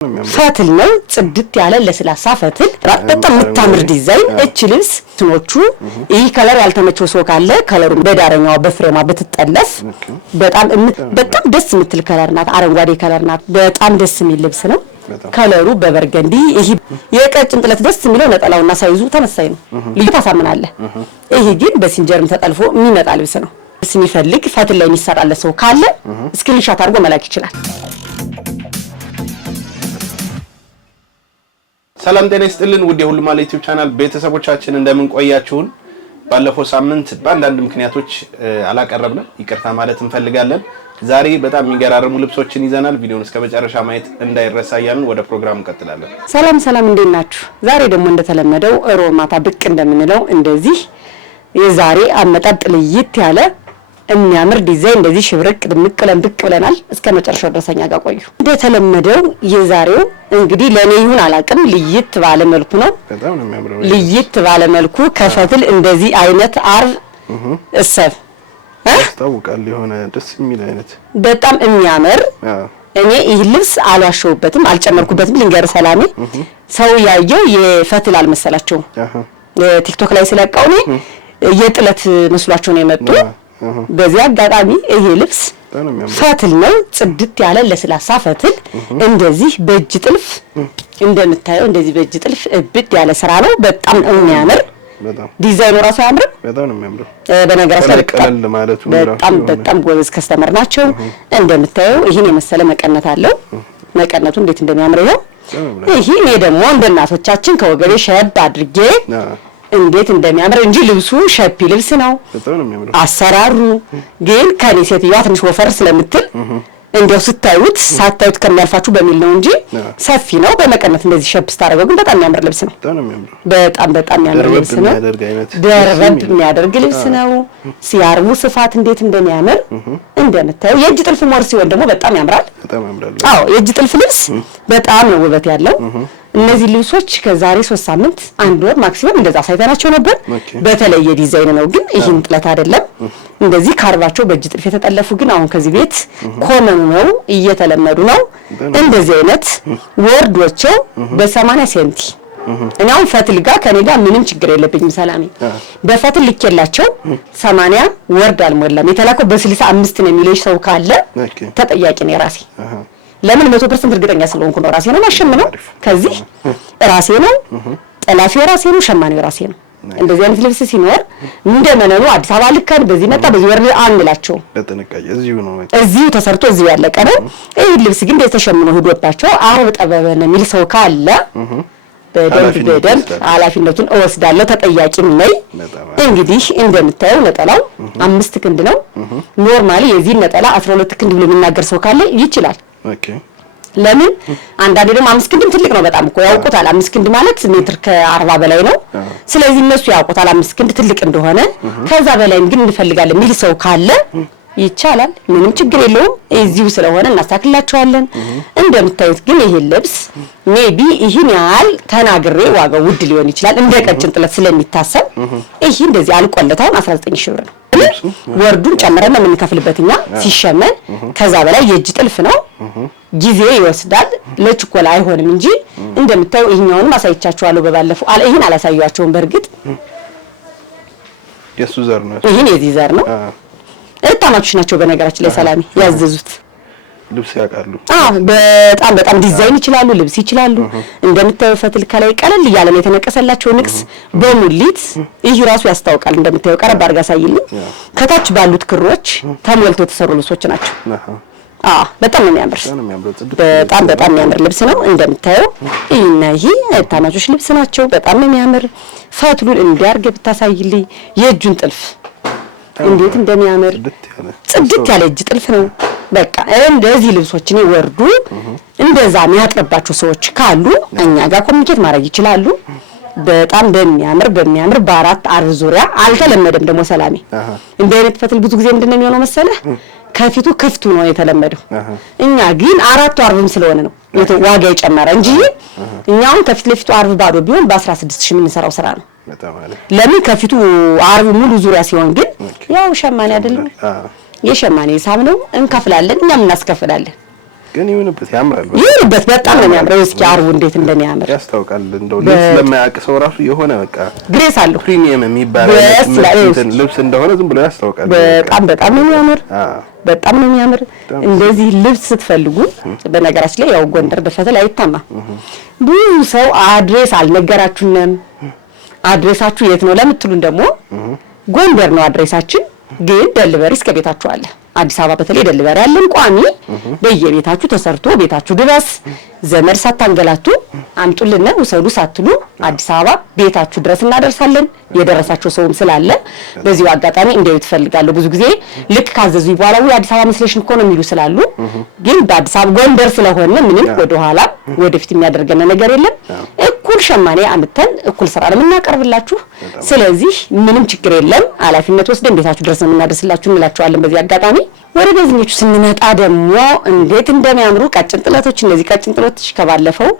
ፈትል ነው ጽድት ያለ ለስላሳ ፈትል በጣም የምታምር ዲዛይን እቺ ልብስ ትኖቹ ይሄ ከለር ያልተመቸው ሰው ካለ ከለሩን በዳረኛው በፍሬማ በትጠለፍ በጣም ደስ የምትል ከለር ናት። አረንጓዴ ከለር ናት። በጣም ደስ የሚል ልብስ ነው። ከለሩ በበርገንዲ ይሄ የቀጭን ጥለት ደስ የሚለው ነጠላውና ሳይዙ ተመሳሳይ ነው። ልዩ ታሳምናለ። ይሄ ግን በሲንጀርም ተጠልፎ የሚመጣ ልብስ ነው። ሲፈልግ ፈትል ላይ የሚሰራለ ሰው ካለ ስክሪንሾት አድርጎ መላክ ይችላል። ሰላም ጤና ይስጥልን ውድ የሁሉም አለ ዩቲዩብ ቻናል ቤተሰቦቻችን እንደምን ቆያችሁን? ባለፈው ሳምንት በአንዳንድ ምክንያቶች አላቀረብንም፣ ይቅርታ ማለት እንፈልጋለን። ዛሬ በጣም የሚገራርሙ ልብሶችን ይዘናል። ቪዲዮውን እስከ መጨረሻ ማየት እንዳይረሳ እያልን ወደ ፕሮግራሙ እንቀጥላለን። ሰላም እንዴት ናችሁ? ዛሬ ደግሞ እንደተለመደው ሮማታ ብቅ እንደምንለው እንደዚህ የዛሬ አመጣጥ ለየት ያለ የሚያምር ዲዛይን እንደዚህ ሽብርቅ ድምቅ ብለን ብቅ ብለናል። እስከ መጨረሻው ድረሰኛ ጋር ቆዩ። እንደተለመደው የዛሬው እንግዲህ ለኔ ይሁን አላቅም ለየት ባለ መልኩ ነው። በጣም ነው የሚያምረው። ለየት ባለ መልኩ ከፈትል እንደዚህ አይነት አርብ እሰብ ታውቃል የሆነ ደስ የሚል አይነት በጣም የሚያምር እኔ ይህ ልብስ አልዋሸውበትም አልጨመርኩበትም። ልንገር ሰላሜ ሰው ያየው የፈትል አልመሰላቸው ቲክቶክ ላይ ስለቀው ነው የጥለት መስሏቸው ነው የመጡ። በዚህ አጋጣሚ ይሄ ልብስ ፈትል ነው ጽድት ያለ ለስላሳ ፈትል እንደዚህ በእጅ ጥልፍ እንደምታየው እንደዚህ በእጅ ጥልፍ እብድ ያለ ስራ ነው። በጣም የሚያምር ዲዛይኑ ራሱ ያምር። በጣም ነው የሚያምረው። በነገራችን ላይ ቀለል ማለቱ በጣም ጎበዝ ከስተመር ናቸው። እንደምታየው ይሄን የመሰለ መቀነት አለው። መቀነቱ እንዴት እንደሚያምር ነው። ይሄ እኔ ደግሞ እንደናቶቻችን ከወገቤ ሸብ አድርጌ እንዴት እንደሚያምር እንጂ ልብሱ ሸፒ ልብስ ነው። በጣም ነው የሚያምረው። አሰራሩ ግን ከኔ ሴትዮዋ ትንሽ ወፈር ስለምትል እንደው ስታዩት ሳታዩት ከሚያልፋችሁ በሚል ነው እንጂ ሰፊ ነው። በመቀነት እንደዚህ ሸፕ ስታደርገው ግን በጣም የሚያምር ልብስ ነው። በጣም የሚያምር ልብስ ነው። ደረብ የሚያደርግ ልብስ ነው። ሲያርቡ ስፋት እንዴት እንደሚያምር እንደምታዩ የእጅ ጥልፍ ሞር ሲሆን ደግሞ በጣም ያምራል። አዎ የእጅ ጥልፍ ልብስ በጣም ነው ውበት ያለው። እነዚህ ልብሶች ከዛሬ 3 ሳምንት አንድ ወር ማክሲመም እንደዛ ሳይተናቸው ነበር። በተለየ ዲዛይን ነው ግን ይሄን ጥለት አይደለም። እንደዚህ ካርባቸው በእጅ ጥልፍ የተጠለፉ ግን አሁን ከዚህ ቤት ኮመን ነው እየተለመዱ ነው። እንደዚህ አይነት ወርዶቸው በ80 ሴንቲ እኔ አሁን ፈትል ጋር ከኔ ጋር ምንም ችግር የለብኝም። ሰላሜ በፈትል ልኬላቸው 80 ወርድ አልሞላም። የተላከው በ65 ነው የሚለኝ ሰው ካለ ተጠያቂ ነው ራሴ። ለምን 100% እርግጠኛ ስለሆንኩ ነው። ራሴ ነው ማሸምነው። ከዚህ ራሴ ነው ጠላፊ ራሴ ነው ሸማኔ ራሴ ነው። እንደዚህ አይነት ልብስ ሲኖር እንደመነኑ አዲስ አበባ ልከን በዚህ መጣ በዚህ ወር አንላቸው። በጥንቃቄ እዚሁ ተሰርቶ እዚሁ ያለቀ ነው። ይሄ ልብስ ግን ተሸምኖ ሄዶባቸው አርብ ጠበበን የሚል ሰው ካለ በደንብ ኃላፊነቱን እወስዳለሁ። ተጠያቂም ነኝ። እንግዲህ እንደምታየው ነጠላው 5 ክንድ ነው። ኖርማሊ የዚህ ነጠላ 12 ክንድ ብሎ የሚናገር ሰው ካለ ይችላል። ለምን አንዳንዴ ደግሞ 5 ክንድም ትልቅ ነው በጣም እኮ ያውቁታል። 5 ክንድ ማለት ሜትር ከ40 በላይ ነው። ስለዚህ እነሱ ያውቁታል 5 ክንድ ትልቅ እንደሆነ። ከዛ በላይም ግን እንፈልጋለን የሚል ሰው ካለ ይቻላል፣ ምንም ችግር የለውም። እዚሁ ስለሆነ እናስተካክላቸዋለን። እንደምታዩት ግን ይሄ ልብስ ሜቢ ይሄን ያህል ተናግሬ ዋጋው ውድ ሊሆን ይችላል እንደ ቀጭን ጥለት ስለሚታሰብ ይሄ እንደዚህ አልቆለታው 19 ሺህ ብር ነው። ወርዱን ጨምረን ነው የምንከፍልበትኛ ሲሸመን። ከዛ በላይ የእጅ ጥልፍ ነው፣ ጊዜ ይወስዳል። ለችኮላ አይሆንም እንጂ እንደምታዩ ይሄኛውንም አሳይቻችኋለሁ በባለፈው። ይሄን አላሳያችሁም በርግጥ የሱ ዘር ነው። ይሄን የዚህ ዘር ነው። እታማቾች ናቸው በነገራችን ላይ ሰላሚ ያዘዙት ልብስ ያውቃሉ። በጣም ዲዛይን ይችላሉ፣ ልብስ ይችላሉ። እንደምታዩ ፈትል ከላይ ቀለል እያለ ነው የተነቀሰላቸው ንቅስ በሙሊት ይሄ ራሱ ያስታውቃል። እንደምታዩ ቀረብ አድርጋ ሳይልኝ ከታች ባሉት ክሮች ተሞልቶ የተሰሩ ልብሶች ናቸው። በጣም የሚያምር በጣም የሚያምር ልብስ ነው። እንደምታዩ ይሄ እታማቾች ልብስ ናቸው። በጣም የሚያምር ፈትሉን እንዲያርግ ብታሳይልኝ የእጁን ጥልፍ እንዴት እንደሚያምር ጽድት ያለ እጅ ጥልፍ ነው። በቃ እንደዚህ ልብሶችን ይወርዱ እንደዛ የሚያጥርባቸው ሰዎች ካሉ እኛ ጋር ኮሚኒኬት ማድረግ ይችላሉ። በጣም በሚያምር በአራት አርብ ዙሪያ አልተለመደም ደግሞ ሰላሜ። እንደ አይነት ፈትል ብዙ ጊዜ ምንድነው የሚሆነው መሰለህ ከፊቱ ክፍቱ ነው የተለመደው። እኛ ግን አራቱ አርብም ስለሆነ ነው ዋጋ የጨመረ እንጂ እኛውን ከፊት ለፊቱ አርብ ባዶ ቢሆን በ16 ሺህ የምንሰራው ስራ ነው። ለምን ከፊቱ አርብ ሙሉ ዙሪያ ሲሆን ግን ያው ሸማኔ አይደለም የሸማኔ ሂሳብ ነው እንከፍላለን። እኛም እናስከፍላለን። ግን ይሁንበት ያምራል። ይሁንበት በጣም ነው የሚያምረው። እስኪ አርቡ እንዴት እንደሚያምር ያስታውቃል። እንደው ልብስ ለማያውቅ ሰው ራሱ የሆነ በቃ ግሬስ አለው ፕሪሚየም የሚባል ልብስ እንደሆነ ዝም ብሎ ያስታውቃል። በጣም ነው የሚያምር። በጣም ነው የሚያምር። እንደዚህ ልብስ ስትፈልጉ በነገራችን ላይ ያው ጎንደር በፈተል አይታማም። ብዙ ሰው አድሬስ አልነገራችሁንም። አድሬሳችሁ የት ነው ለምትሉን ደግሞ ጎንደር ነው አድሬሳችን፣ ግን ደሊቨሪ እስከ ቤታችሁ አለ። አዲስ አበባ በተለይ ደሊቨሪ ያለን ቋሚ በየቤታችሁ ተሰርቶ ቤታችሁ ድረስ ዘመድ ሳታንገላቱ አምጡልን ውሰዱ ሳትሉ አዲስ አበባ ቤታችሁ ድረስ እናደርሳለን። የደረሳቸው ሰውም ስላለ በዚሁ አጋጣሚ እንዴት ፈልጋለሁ ብዙ ጊዜ ልክ ካዘዙ በኋላ ወይ አዲስ አበባ መስለሽን እኮ ነው የሚሉ ስላሉ፣ ግን በአዲስ አበባ ጎንደር ስለሆነ ምንም ወደ ኋላ ወደፊት የሚያደርገን ነገር የለም። እኩል ሸማኔ አምጥተን እኩል ስራ ነው የምናቀርብላችሁ። ስለዚህ ምንም ችግር የለም። ኃላፊነት ወስደን ቤታችሁ ድረስ ነው የምናደርስላችሁ እንላችኋለን። በዚህ አጋጣሚ ወደ ገዝኞቹ ስንመጣ ደግሞ እንዴት እንደሚያምሩ ቀጭን ጥለቶች፣ እነዚህ ቀጭን ጥለቶች ከባለፈው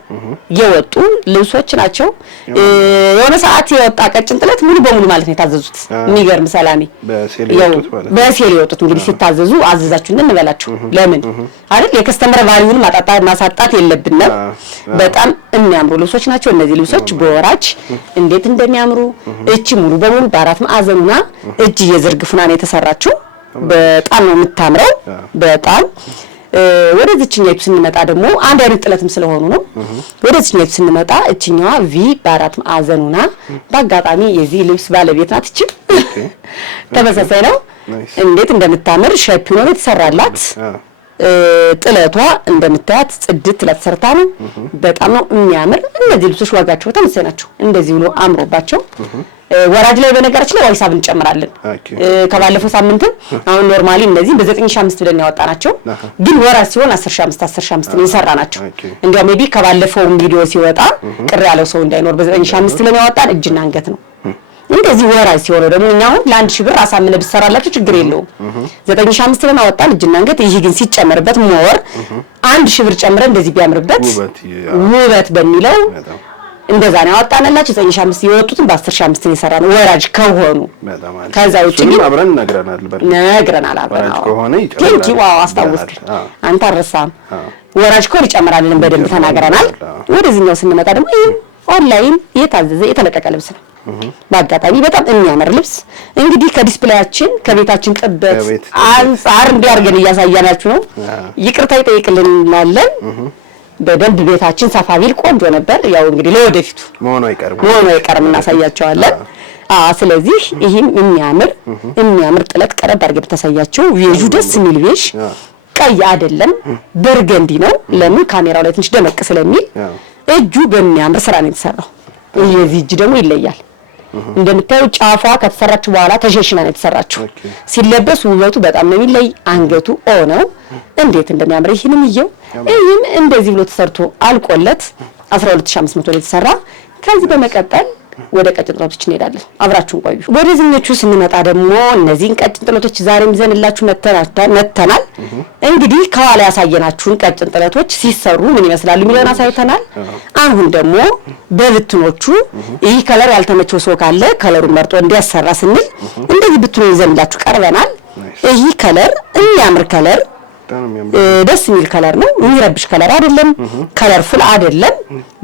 የወጡ ልብሶች ናቸው። የሆነ ሰዓት የወጣ ቀጭን ጥለት ሙሉ በሙሉ ማለት ነው የታዘዙት። የሚገርም ሰላሜ በሴል የወጡት እንግዲህ ሲታዘዙ አዘዛችሁን እንበላችሁ። ለምን አይደል የከስተመር ቫልዩን ማሳጣት የለብንም። በጣም የሚያምሩ ልብሶች ናቸው እነዚህ ልብሶች በወራጅ እንዴት እንደሚያምሩ። እቺ ሙሉ በሙሉ በአራት ማዕዘኑና እጅ የዝርግፉና ነው የተሰራችው። በጣም ነው የምታምረው። በጣም ወደዚህኛው ስንመጣ ደግሞ አንድ አይነት ጥለትም ስለሆኑ ነው። ወደዚህኛው ስንመጣ እቺኛዋ ቪ በአራት ማዕዘኑና በአጋጣሚ የዚህ ልብስ ባለቤት ናት። እቺ ተመሳሳይ ነው። እንዴት እንደምታምር ሼፕ ነው የተሰራላት። ጥለቷ እንደምታያት ጽድት ለተሰርታ ነው። በጣም ነው የሚያምር። እነዚህ ልብሶች ዋጋቸው ተመሳሳይ ናቸው። እንደዚህ ብሎ አምሮባቸው ወራጅ ላይ በነገራችን ላይ ሂሳብ እንጨምራለን። ከባለፈው ሳምንትም አሁን ኖርማሊ እንደዚህ በ9500 ብለን ያወጣናቸው፣ ግን ወራጅ ሲሆን 10500 ነው የሰራናቸው። እንዲያው ሜቢ ከባለፈው ቪዲዮ ሲወጣ ቅር ያለው ሰው እንዳይኖር በ9500 ብለን ያወጣን እጅና አንገት ነው። እንደዚህ ወራጅ ሲሆን ደግሞ እኛ አሁን ለ1000 ብር አሳምነ ብትሰራላችሁ ችግር የለውም። 9500 ብለን አወጣን እጅና አንገት። ይሄ ግን ሲጨመርበት ሞር 1000 ብር ጨምረን እንደዚህ ቢያምርበት ውበት በሚለው እንደዛ ነው ያወጣንላችሁ። 9500 የወጡትን በ10500 ነው የሰራነው ወራጅ ከሆኑ። ከዛ ውጪ ግን አብረን ነግረናል አብረን ከሆነ ይጨምራል። አስታውስክ አንተ አረሳም። ወራጅ ከሆነ ይጨምራልን በደንብ ተናግረናል። ወደዚህኛው ስንመጣ ደግሞ ይሄ ኦንላይን የታዘዘ የተለቀቀ ልብስ ነው። በአጋጣሚ በጣም የሚያምር ልብስ እንግዲህ ከዲስፕሌያችን ከቤታችን ጥበት አንፃር እንዲያርገን እያሳያናችሁ ነው። ይቅርታ ይጠይቅልን እንላለን። በደንብ ቤታችን ሰፋ ቢል ቆንጆ ነበር። ያው እንግዲህ ለወደፊቱ መሆኑ አይቀርም እናሳያቸዋለን። ስለዚህ ይሄም የሚያምር ጥለት ቀረብ አድርገን ተሳያቸው። ቬጁ ደስ የሚል ቬጅ ቀይ አይደለም በርገንዲ ነው። ለምን ካሜራው ላይ ትንሽ ደመቅ ስለሚል እጁ በሚያምር ስራ ነው የተሰራው። የዚህ እጅ ደግሞ ይለያል። እንደምታዩ ጫፏ ከተሰራችሁ በኋላ ተሸሽና ነው የተሰራችው። ሲለበስ ውበቱ በጣም ነው የሚለይ። አንገቱ ኦ ነው እንዴት እንደሚያምር ይሄንም ይሄም እንደዚህ ብሎ ተሰርቶ አልቆለት 12500 ነው የተሰራ። ከዚህ በመቀጠል ወደ ቀጭን ጥለቶች እንሄዳለን። አብራችሁን ቆዩ። ወደዚህኞቹ ስንመጣ ደግሞ እነዚህን ቀጭን ጥለቶች ዛሬም ይዘንላችሁ መተናል። እንግዲህ ከኋላ ያሳየናችሁን ቀጭን ጥለቶች ሲሰሩ ምን ይመስላሉ የሚለውን አሳይተናል። አሁን ደግሞ በብትኖቹ ይህ ከለር ያልተመቸው ሰው ካለ ከለሩን መርጦ እንዲያሰራ ስንል እንደዚህ ብትኖ ይዘንላችሁ ቀርበናል። ይህ ከለር የሚያምር ከለር ደስ የሚል ከለር ነው። የሚረብሽ ከለር አይደለም፣ ከለርፉል አይደለም።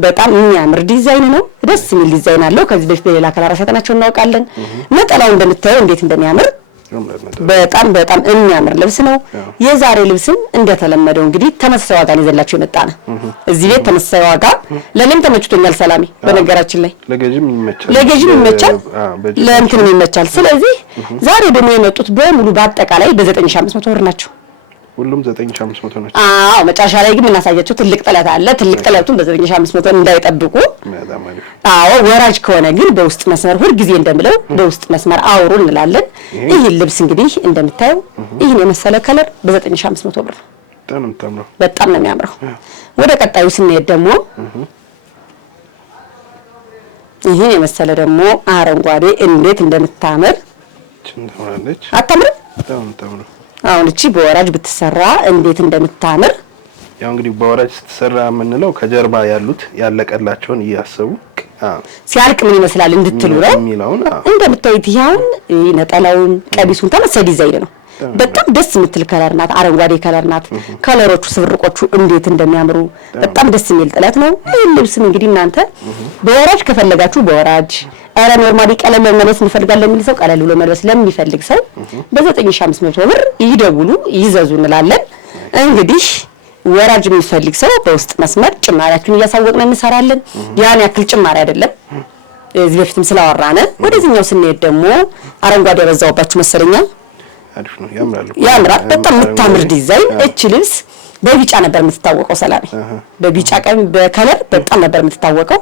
በጣም የሚያምር ዲዛይን ነው። ደስ የሚል ዲዛይን አለው። ከዚህ በፊት በሌላ ከለር አሰተናቸው እናውቃለን። ነጠላው እንደምታየው እንዴት እንደሚያምር በጣም የሚያምር ልብስ ነው። የዛሬ ልብስም እንደተለመደው እንግዲህ ተመሳሳይ ዋጋ ይዘላችሁ የመጣነ እዚህ ቤት ተመሳሳይ ዋጋ ለኔም ተመችቶኛል። ሰላሜ በነገራችን ላይ ለገዥም ይመቻል፣ ለእንትንም ይመቻል። ስለዚህ ዛሬ ደግሞ የመጡት በሙሉ በአጠቃላይ በ9500 ብር ናቸው። ሁሉም 9500 ናቸው። መጨረሻ ላይ ግን እናሳያቸው ትልቅ ጥለት አለ። ትልቅ ጥለቱን በ9500 እንዳይጠብቁ። ወራጅ ከሆነ ግን በውስጥ መስመር ሁልጊዜ እንደምለው በውስጥ መስመር አውሩ እንላለን። ይህ ልብስ እንግዲህ እንደምታየው ይህን የመሰለ ከለር በ9500 ብር በጣም ነው የሚያምረው። ወደ ቀጣዩ ስንሄድ ደግሞ ይህን የመሰለ ደግሞ አረንጓዴ እንዴት እንደምታምር አታምርም? አሁን እቺ በወራጅ ብትሰራ እንዴት እንደምታምር ያው እንግዲህ በወራጅ ስትሰራ የምንለው ከጀርባ ያሉት ያለቀላቸውን እያሰቡ ሲያልቅ ምን ይመስላል እንድትሉ ነው። እንደምታዩት ይሄውን ነጠላውን ቀሚሱን ተመሳሳይ ዲዛይን ነው። በጣም ደስ የምትል ከለር ናት። አረንጓዴ ከለር ናት። ከለሮቹ ስብርቆቹ እንዴት እንደሚያምሩ በጣም ደስ የሚል ጥለት ነው። ይሄ ልብስም እንግዲህ እናንተ በወራጅ ከፈለጋችሁ በወራጅ አረ ኖርማሊ ቀለል መልበስ እንፈልጋለን የሚል ሰው ቀለል ብሎ መልበስ ለሚፈልግ ሰው በ9500 ብር ይደውሉ ይዘዙ እንላለን። እንግዲህ ወራጅ የሚፈልግ ሰው በውስጥ መስመር ጭማሪያችሁን እያሳወቅን እንሰራለን። ያን ያክል ጭማሪ አይደለም እዚህ በፊትም ስላወራነ። ወደዚህኛው ስንሄድ ደግሞ አረንጓዴ ያበዛውባችሁ መሰለኛ አሪፍ ነው ያምራል። በጣም የምታምር ዲዛይን እቺ ልብስ በቢጫ ነበር የምትታወቀው ሰላም በቢጫ ቀለም በከለር በጣም ነበር የምትታወቀው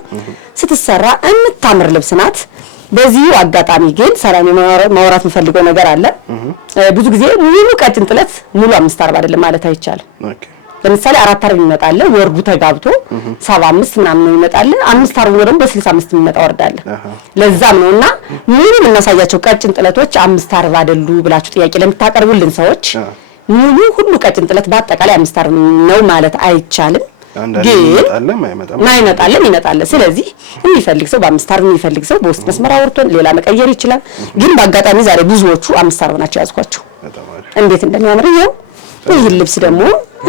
ስትሰራ የምታምር ልብስ ናት። በዚህ አጋጣሚ ግን ሰላም ማውራት የምፈልገው ነገር አለ። ብዙ ጊዜ ሙሉ ቀጭን ጥለት ሙሉ 540 አይደለም ማለት አይቻልም። ለምሳሌ 440 ይመጣል ወርዱ ተጋብቶ 75 ምናምን ይመጣል 540 ደግሞ በ65 የሚመጣ ወርዳለ። ለዛም ነውና ሙሉ እናሳያቸው ቀጭን ጥለቶች 540 አይደሉ ብላችሁ ጥያቄ ለምታቀርቡልን ሰዎች ሙሉ ሁሉ ቀጭን ጥለት በአጠቃላይ 540 ነው ማለት አይቻልም። ግን ይመጣል። ስለዚህ የሚፈልግ ሰው በ540 የሚፈልግ ሰው በውስጥ መስመር አውርቶን ሌላ መቀየር ይችላል። ግን በአጋጣሚ ዛሬ ብዙዎቹ 540 ናቸው ያዝኳቸው። እንዴት እንደሚያምር ይሄው ይህ ልብስ ደግሞ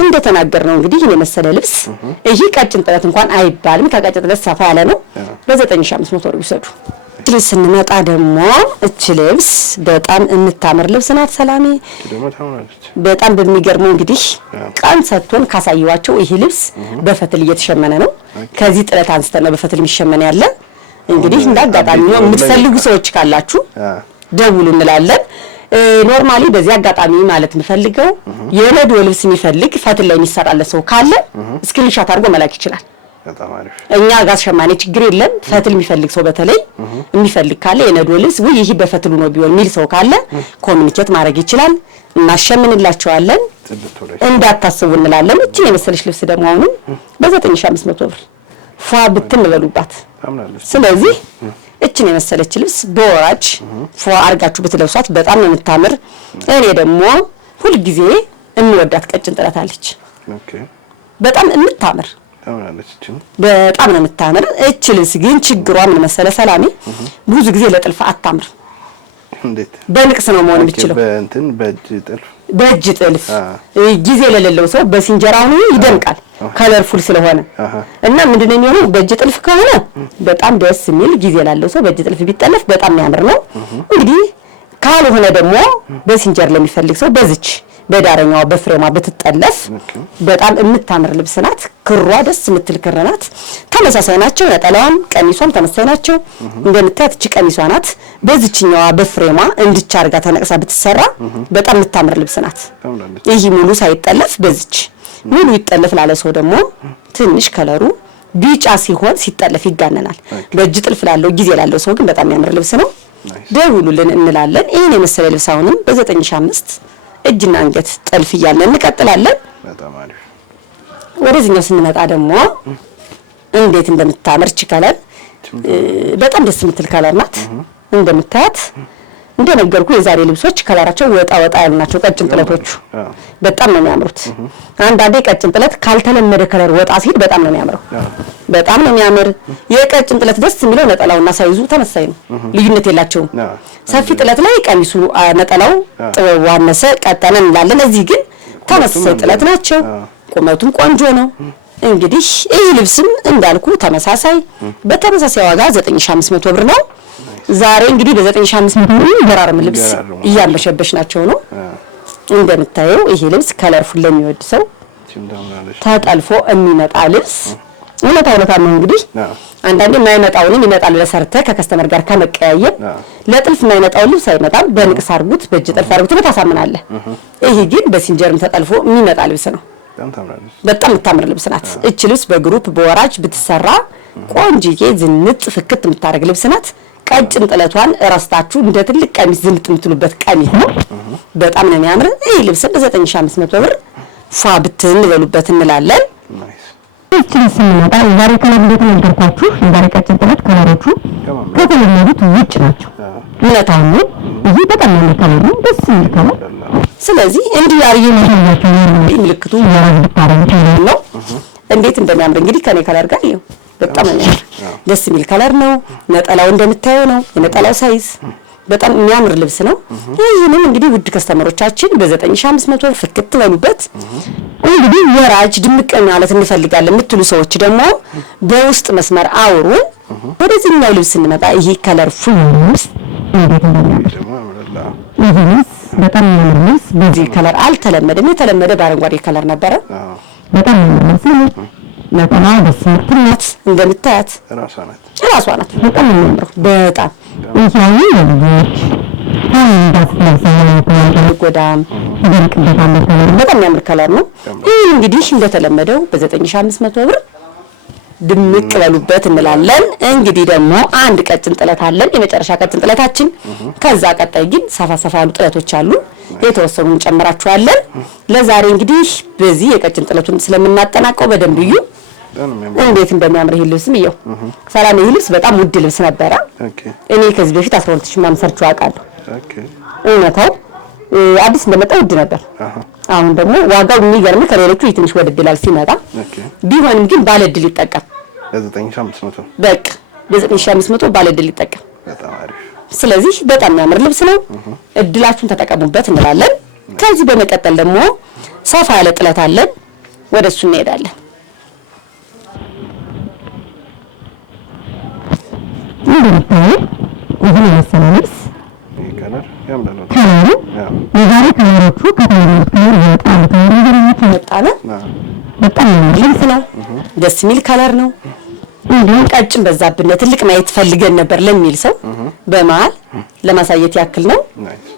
እንደተናገርነው እንግዲህ ይሄ መሰለ ልብስ ይሄ ቀጭን ጥለት እንኳን አይባልም። ከቀጭን ጥለት ሰፋ ያለ ነው። በ9500 ብር ይሰዱ። ልብስ ስንመጣ ደግሞ እቺ ልብስ በጣም የምታምር ልብስ ናት። ሰላሜ በጣም በሚገርመው እንግዲህ ቃን ሰጥቶን ካሳየዋቸው ይሄ ልብስ በፈትል እየተሸመነ ነው። ከዚህ ጥለት አንስተን ነው በፈትል የሚሸመነ ያለ። እንግዲህ እንዳጋጣሚ ነው የምትፈልጉ ሰዎች ካላችሁ ደውሉ እንላለን። ኖርማሊ በዚህ አጋጣሚ ማለት የምፈልገው የነዶ ልብስ የሚፈልግ ፈትል ላይ የሚሰራለት ሰው ካለ ስክሪንሾት አድርጎ መላክ ይችላል። እኛ ጋር ሸማኔ ችግር የለም። ፈትል የሚፈልግ ሰው በተለይ የሚፈልግ ካለ የነዶ ልብስ ወይ ይሄ በፈትሉ ነው ቢሆን የሚል ሰው ካለ ኮሚኒኬት ማድረግ ይችላል። እናሸምንላቸዋለን። እንዳታስቡ እንላለን። እቺ የመሰለሽ ልብስ ደግሞ አሁን በ9500 ብር ፏ ብትን በሉባት። ስለዚህ እቺን የመሰለች ልብስ በወራጅ ፏ አርጋችሁ ብትለብሷት በጣም ነው የምታምር። እኔ ደግሞ ሁሉ ጊዜ እንወዳት ቀጭን ጥለት አለች። በጣም የምታምር በጣም ነው የምታምር። እቺ ልብስ ግን ችግሯ ምን መሰለ ሰላሜ ብዙ ጊዜ ለጥልፍ አታምር። እንዴት በንቅስ ነው መሆን የሚችለው በእጅ ጥልፍ ጊዜ ለሌለው ሰው በሲንጀራው ይደምቃል ከለርፉል ስለሆነ እና ምንድነው የሚሆነው በእጅ ጥልፍ ከሆነ በጣም ደስ የሚል ጊዜ ላለው ሰው በእጅ ጥልፍ ቢጠለፍ በጣም የሚያምር ነው። እንግዲህ ካልሆነ ደግሞ በሲንጀር ለሚፈልግ ሰው በዚች በዳረኛዋ በፍሬማ ብትጠለፍ በጣም የምታምር ልብስ ናት። ክሯ ደስ የምትል ክር ናት። ተመሳሳይ ናቸው። ነጠላዋም ቀሚሷም ተመሳሳይ ናቸው። እንደምታዩት እቺ ቀሚሷ ናት። በዚህኛዋ በፍሬማ እንድቻ አርጋ ተነቅሳ ብትሰራ በጣም የምታምር ልብስ ናት። ይሄ ሙሉ ሳይጠለፍ በዚች ሙሉ ይጠለፍ ላለ ሰው ደግሞ ትንሽ ከለሩ ቢጫ ሲሆን ሲጠለፍ ይጋነናል። በእጅ ጥልፍ ላለው ጊዜ ላለው ሰው ግን በጣም የሚያምር ልብስ ነው። ደውሉልን እንላለን። ይሄን የመሰለ ልብስ አሁንም በ9500 እጅና አንገት ጥልፍ እያለን እንቀጥላለን። በጣም አሪፍ። ወደዚህኛው ስንመጣ ደግሞ እንዴት እንደምታምር ከለር በጣም ደስ የምትል ከለር ናት። እንደምታያት እንደነገርኩ የዛሬ ልብሶች ከለራቸው ወጣ ያሉ ናቸው። ቀጭን ጥለቶቹ በጣም ነው የሚያምሩት። አንዳንዴ ቀጭን ጥለት ካልተለመደ ከለር ወጣ ሲል በጣም ነው የሚያምረው። በጣም ነው የሚያምር። የቀጭን ጥለት ደስ የሚለው ነጠላውና ሳይዙ ተመሳሳይ ነው፣ ልዩነት የላቸውም። ሰፊ ጥለት ላይ ቀሚሱ ነጠላው ጥበብ ዋነሰ ቀጠነ እንላለን። እዚህ ግን ተመሳሳይ ጥለት ናቸው። ቁመቱም ቆንጆ ነው። እንግዲህ ይህ ልብስም እንዳልኩ ተመሳሳይ በተመሳሳይ ዋጋ 9500 ብር ነው። ዛሬ እንግዲህ በ9500 ብር ይገራርም ልብስ እያመሸበሽናቸው ነው። እንደምታየው ይሄ ልብስ ከለርፉል ለሚወድ ሰው ተጠልፎ የሚመጣ ልብስ እውነታው ነው። እንግዲህ አንዳንዴ የማይመጣውንም ይመጣል ለሰርተ ከከስተመር ጋር ከመቀያየር ለጥልፍ የማይመጣው ልብስ አይመጣም። በንቅስ አርጉት በእጅ ጥልፍ አርጉት በታሳምናለህ። ይሄ ግን በሲንጀርም ተጠልፎ የሚመጣ ልብስ ነው። በጣም የምታምር ልብስ ናት። እቺ ልብስ በግሩፕ በወራጅ ብትሰራ ቆንጅዬ ዝንጥ ፍክት የምታረግ ልብስ ናት። ቀጭን ጥለቷን እረስታችሁ እንደ ትልቅ ቀሚስ ዝንጥ የምትሉበት ቀሚስ ነው። በጣም ነው የሚያምር። ይሄ ልብስ በ9500 ብር ፏ ብትን በሉበት እንላለን። ትንሽ እንመጣ ዛሬ ከለር እንደተነገርኳችሁ የዛሬ ቀጭን ጥለት ከለሮቹ ከተለመዱት ውጭ ናቸው። እውነታው ነው። ይሄ በጣም የሚከለሩ ደስ የሚል ከለር። ስለዚህ እንዲህ ያርየ ነው ምልክቱ ያራዝ ብታረጉት ነው እንዴት እንደሚያምር እንግዲህ ከኔ ከለር ጋር ይሄው በጣም ደስ የሚል ከለር ነው። ነጠላው እንደምታየው ነው። የነጠላው ሳይዝ በጣም የሚያምር ልብስ ነው። ይሄንን እንግዲህ ውድ ከስተመሮቻችን በ9500 ፍክት በሉበት። እንግዲህ ወራጅ ድምቅ ማለት እንፈልጋለን የምትሉ ሰዎች ደግሞ በውስጥ መስመር አውሩ። ወደዚህኛው ልብስ እንመጣ። ይሄ ከለር ፉል ልብስ እንዴት እንደሚያምር በጣም የሚያምር ልብስ። በዚህ ከለር አልተለመደም። የተለመደ በአረንጓዴ ከለር ነበረ። በጣም የሚያምር ልብስ ነው። ለቀና በስርትነት እንደምታያት ራሷ ናት። በጣም የሚያምር በጣም ይሄን ልጅ ጎዳም ይደርቅበታል። በጣም የሚያምር ከለር ነው። ይሄ እንግዲህ እንደተለመደው በ9500 ብር ድምቅ በሉበት እንላለን። እንግዲህ ደግሞ አንድ ቀጭን ጥለት አለን፣ የመጨረሻ ቀጭን ጥለታችን። ከዛ ቀጣይ ግን ሰፋ ያሉ ጥለቶች አሉ፣ የተወሰኑ እንጨምራቸዋለን። ለዛሬ እንግዲህ በዚህ የቀጭን ጥለቱን ስለምናጠናቀው በደንብ እዩ እንዴት እንደሚያምር። ይሄ ልብስም ይኸው ሰላም፣ ይሄ ልብስ በጣም ውድ ልብስ ነበረ። እኔ ከዚህ በፊት 12000 ምናምን ሰርቼው አውቃለሁ። እውነታው አዲስ እንደመጣ ውድ ነበር። አሁን ደግሞ ዋጋው የሚገርም ከሌሎቹ ትንሽ ወደድ ይላል ሲመጣ። ቢሆንም ግን ባለድል ይጠቀም በ9500 በቃ በ9500 ባለድል ይጠቀም። በጣም አሪፍ። ስለዚህ በጣም የሚያምር ልብስ ነው። እድላችሁን ተጠቀሙበት እንላለን። ከዚህ በመቀጠል ደግሞ ሰፋ ያለ ጥለት አለን፣ ወደሱ እንሄዳለን። ይሄ የመሰለ ልብስ ከለር ያምራል። የዛሬ ከለሮቹ ከተለመዱት ከለር በጣም ተወዳጅ በጣም ልብስ ነው። ደስ የሚል ከለር ነው። እንዲሁም ቀጭን በዛብን ትልቅ ማየት ፈልገን ነበር ለሚል ሰው በመሃል ለማሳየት ያክል ነው።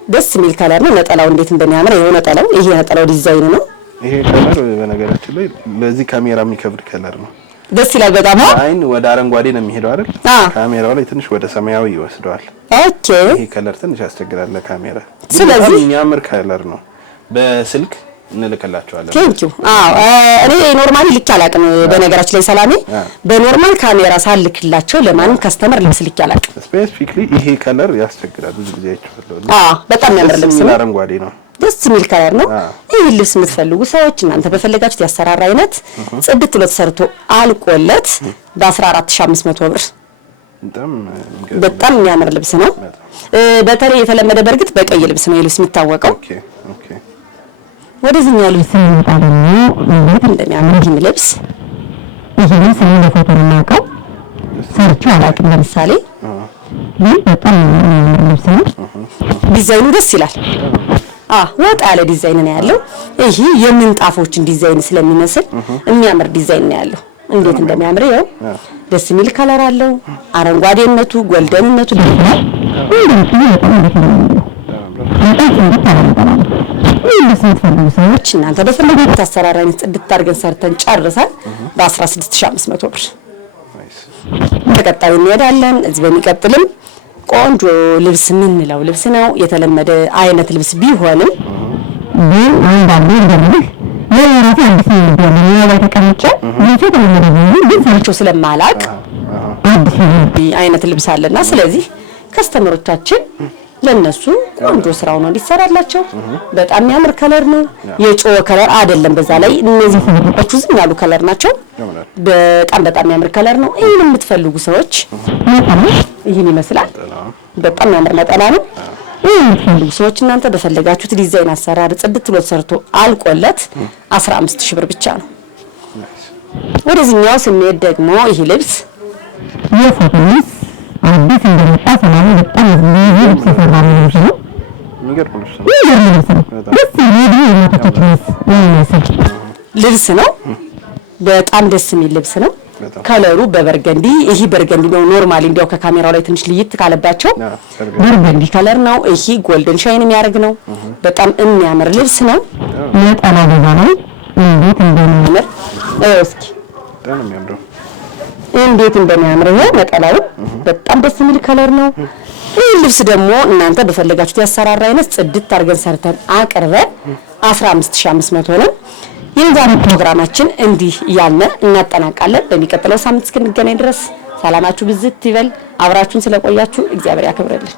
ደስ የሚል ከለር ነው። ነጠላው እንዴት እንደሚያምር ይሄ ነጠላው፣ ይሄ ነጠላው ዲዛይኑ ነው። ይሄ ከለር በነገራችን ላይ ለዚህ ካሜራ የሚከብድ ከለር ነው። ደስ ይላል በጣም። አይን ወደ አረንጓዴ ነው የሚሄደው አይደል? ካሜራው ላይ ትንሽ ወደ ሰማያዊ ይወስደዋል። ኦኬ። ይሄ ከለር ትንሽ ያስቸግራል ለካሜራ። ስለዚህ የሚያምር ከለር ነው። በስልክ እንልክላቸዋለን። ቴንኪው። እኔ ኖርማሊ ልክ አላውቅም። በነገራችን ላይ ሰላሜ በኖርማል ካሜራ ሳልክላቸው ለማንም ከስተመር ልክ አላውቅም። ስፔሲፊክሊ ይሄ ከለር ያስቸግራል። ብዙ ጊዜ አይቼዋለሁ። በጣም የሚያምር ልብስ ነው። አረንጓዴ ነው። ደስ የሚል ከለር ነው። ይሄ ልብስ የምትፈልጉ ሰዎች እናንተ በፈለጋችሁት ያሰራራ አይነት ጽድት ብሎ ተሰርቶ አልቆለት በ14500 ብር በጣም የሚያምር ልብስ ነው። በተለይ የተለመደ በርግጥ በቀይ ልብስ ነው ልብስ የሚታወቀው። ወደዚህኛው ልብስ እንመጣ። ደግሞ እንዴት እንደሚያምር ይሄን ልብስ ነው በፎቶ የማውቀው ሰርቼው አላውቅም። ለምሳሌ ይሄ በጣም የሚያምር ልብስ ነው። ዲዛይኑ ደስ ይላል። ወጣ ያለ ዲዛይን ነው ያለው። ይሄ የምንጣፎችን ዲዛይን ስለሚመስል የሚያምር ዲዛይን ነው ያለው። እንዴት እንደሚያምር ይኸው ደስ የሚል ከለር አለው። አረንጓዴነቱ፣ ጎልደንነቱ ይላል። ሰዎች እናንተ በፈለጋችሁት አሰራር አይነት ጽድት አድርገን ሰርተን ጨርሰን በ16500 ብር ተቀጣይ እንሄዳለን። እዚህ በሚቀጥልም ቆንጆ ልብስ የምንለው ልብስ ነው። የተለመደ አይነት ልብስ ቢሆንም ግን አንዳንዴ እንደዚህ የራሴ አዲስ ነው ላይ ተቀምጬ ልብሱ ተለመደ ግን ሰርቼው ስለማላቅ አዲስ አይነት ልብስ አለና ስለዚህ ከስተመሮቻችን ለነሱ ቆንጆ ስራው ነው እንዲሰራላቸው። በጣም የሚያምር ከለር ነው። የጮኸ ከለር አይደለም። በዛ ላይ እነዚህ ፈርቆቹ ዝም ያሉ ከለር ናቸው። በጣም የሚያምር ከለር ነው። ይሄን የምትፈልጉ ሰዎች ይሄን ይመስላል። በጣም የሚያምር ነጠላ ነው። ይሄን የምትፈልጉ ሰዎች እናንተ በፈለጋችሁት ዲዛይን አሰራር ጽድት ብሎ ተሰርቶ አልቆለት 15000 ብር ብቻ ነው። ወደዚህኛው ስንሄድ ደግሞ ይሄ ልብስ የፎቶ ልብስ አዲስ እንደመጣ ሰላም በጣም ልብስ ተሰራው ነው። የሚገርም ልብስ ነው። ደስ የሚል ልብስ ነው። በጣም ደስ የሚል ልብስ ነው። ከለሩ በበርገንዲ ይሄ በርገንዲ ነው። ኖርማሊ እንዲያው ከካሜራው ላይ ትንሽ ልይት ካለባቸው በርገንዲ ከለር ነው። ይሄ ጎልደን ሻይን የሚያደርግ ነው። በጣም የሚያምር ልብስ ነው። ነጠላ በዛ ላይ እንዴት እንደሚያምር እስኪ በጣም የሚያምረው እንዴት እንደሚያምር ነው። ነጠላው በጣም ደስ የሚል ከለር ነው። ይህ ልብስ ደግሞ እናንተ በፈለጋችሁት ያሰራራ አይነት ጽድት አድርገን ሰርተን አቅርበን 15500 ነው። የዛሬ ፕሮግራማችን እንዲህ እያልን እናጠናቃለን። በሚቀጥለው ሳምንት እስክንገናኝ ድረስ ሰላማችሁ ብዝት ይበል። አብራችሁን ስለቆያችሁ እግዚአብሔር ያክብርልን።